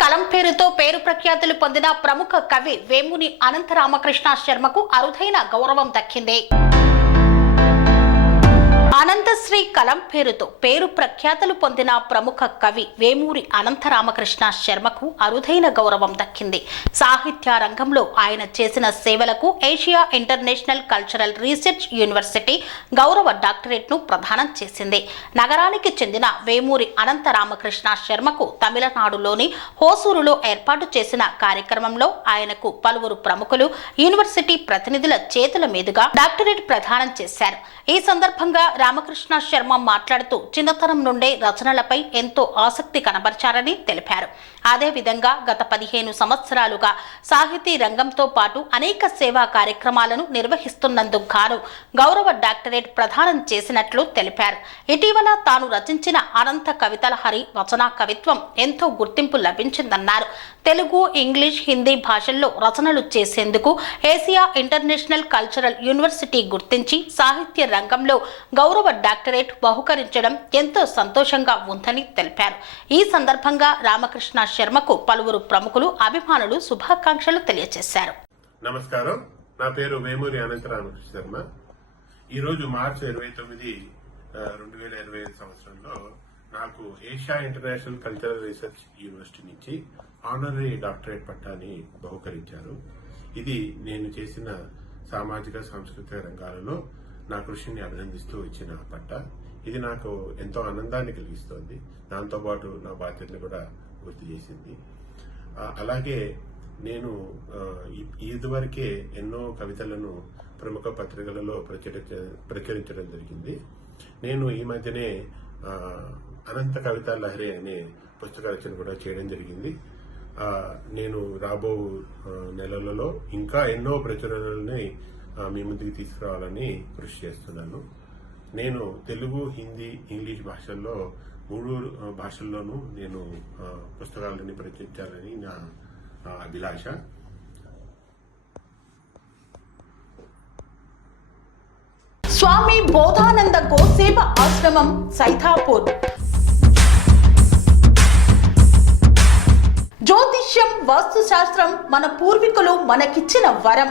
కలం పేరుతో పేరు ప్రఖ్యాతులు పొందిన ప్రముఖ కవి వేముని అనంతరామకృష్ణ శర్మకు అరుదైన గౌరవం దక్కింది. అనంతశ్రీ కలం పేరుతో పేరు ప్రఖ్యాతలు పొందిన ప్రముఖ కవి వేమూరి అనంతరామకృష్ణ శర్మకు అరుదైన గౌరవం దక్కింది. సాహిత్య రంగంలో ఆయన చేసిన సేవలకు Asia International Cultural Research University గౌరవ డాక్టరేట్ను ప్రదానం చేసింది. నగరానికి చెందిన వేమూరి అనంతరామకృష్ణ శర్మకు తమిళనాడులోని హోసూరులో ఏర్పాటు చేసిన కార్యక్రమంలో ఆయనకు పలువురు ప్రముఖులు యూనివర్సిటీ ప్రతినిధుల చేతుల మీదుగా డాక్టరేట్ ప్రదానం చేశారు. ఈ సందర్భంగా రామకృష్ణ శర్మ మాట్లాడుతూ చిన్నతనం నుండే రచనలపై ఎంతో ఆసక్తి కనబర్చారని తెలిపారు. అదేవిధంగా గత పదిహేను సంవత్సరాలుగా సాహితీ రంగంతో పాటు అనేక సేవా కార్యక్రమాలను నిర్వహిస్తున్నందుకు గాను గౌరవ డాక్టరేట్ ప్రదానం చేసినట్లు తెలిపారు. ఇటీవల తాను రచించిన అనంత కవితల హరి వచనా కవిత్వం ఎంతో గుర్తింపు లభించిందన్నారు. తెలుగు ఇంగ్లీష్ హిందీ భాషల్లో రచనలు చేసేందుకు ఏసియా ఇంటర్నేషనల్ కల్చరల్ యూనివర్సిటీ గుర్తించి సాహిత్య రంగంలో గౌరవ డాక్టరేట్ బహుకరించడం ఎంతో సంతోషంగా ఉందని తెలిపారు. ఈ సందర్భంగా రామకృష్ణ శర్మకు పలువురు ప్రముఖులు అభిమానులు శుభాకాంక్షలు తెలియజేశారు. నమస్కారం. నా పేరు వేమూరి అనంతరామకృష్ణ శర్మ. ఈరోజు మార్చి ఇరవై తొమ్మిది రెండు వేల ఇరవై ఐదు సంవత్సరంలో నాకు Asia international cultural research university నుంచి ఆనరీ డాక్టరేట్ పట్టాన్ని బహుకరించారు. ఇది నేను చేసిన సామాజిక సాంస్కృతిక రంగాలలో నా కృషిని అభినందిస్తూ ఇచ్చిన పట్ట ఇది నాకు ఎంతో ఆనందాన్ని కలిగిస్తోంది. దాంతోపాటు నా బాధ్యతను కూడా గుర్తు చేసింది. అలాగే నేను ఇదివరకే ఎన్నో కవితలను ప్రముఖ పత్రికలలో ప్రచురించ ప్రచురించడం జరిగింది. నేను ఈ మధ్యనే అనంత కవితా లహరి అనే పుస్తక రచన కూడా చేయడం జరిగింది. నేను రాబో నెలలలో ఇంకా ఎన్నో ప్రచురణల్ని మీ ముందుకు తీసుకురావాలని కృషి చేస్తున్నాను. నేను తెలుగు హిందీ ఇంగ్లీష్ భాషల్లో మూడు భాషల్లోనూ నేను పుస్తకాలని ప్రచురించాలని నా అభిలాష. స్వామి బోధానంద గోసేవ ఆశ్రమం సైథాపూర్ జ్యోతిష్యం వాస్తుశాస్త్రం మన పూర్వీకులు మనకిచ్చిన వరం.